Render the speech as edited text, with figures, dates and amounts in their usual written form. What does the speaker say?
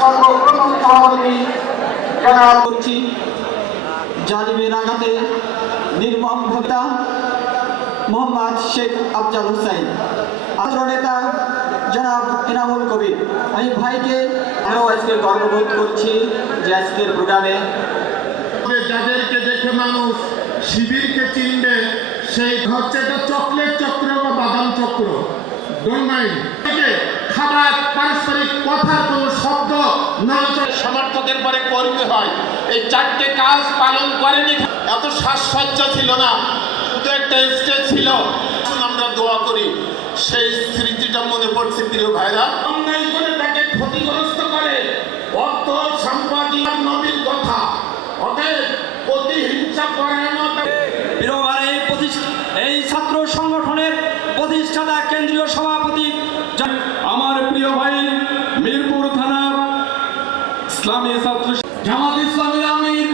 সর্বপ্রথম সভাপতি জনাব করছি জালিমের আঘাতে নির্মম ভোক্তা মোহাম্মদ শেখ আফজাল হুসাইন, ছাত্র নেতা জনাব এনামুল কবির। আমি ভাইকে আরও আজকে গর্ববোধ করছি যে আজকের প্রোগ্রামে যাদেরকে দেখে মানুষ শিবিরকে চিনবে সেই হচ্ছে একটা চকলেট চক্র বা বাদাম চক্র। খাবার পারস্পরিক কথার কোনো শব্দ সমর্থকের পরে করতে হয়। এই চারটে কাজ পালন করেনি। এত সাজসজ্জা ছিল না, শুধু একটা স্টেজ ছিল। আমরা দোয়া করি সেই স্মৃতিটা মনে পড়ছে। প্রিয় ভাইরা, অন্যায় করে তাকে ক্ষতিগ্রস্ত করে অর্থ সম্পাদীয় নবীর কথা, অতএব প্রতিহিংসা পরায়ণ। এই ছাত্র সংগঠনের প্রতিষ্ঠাতা কেন্দ্রীয় সভাপতি আমার প্রিয় ভাই মিরপুর থানার ইসলামী ছাত্র জামাত ইসলামের আমির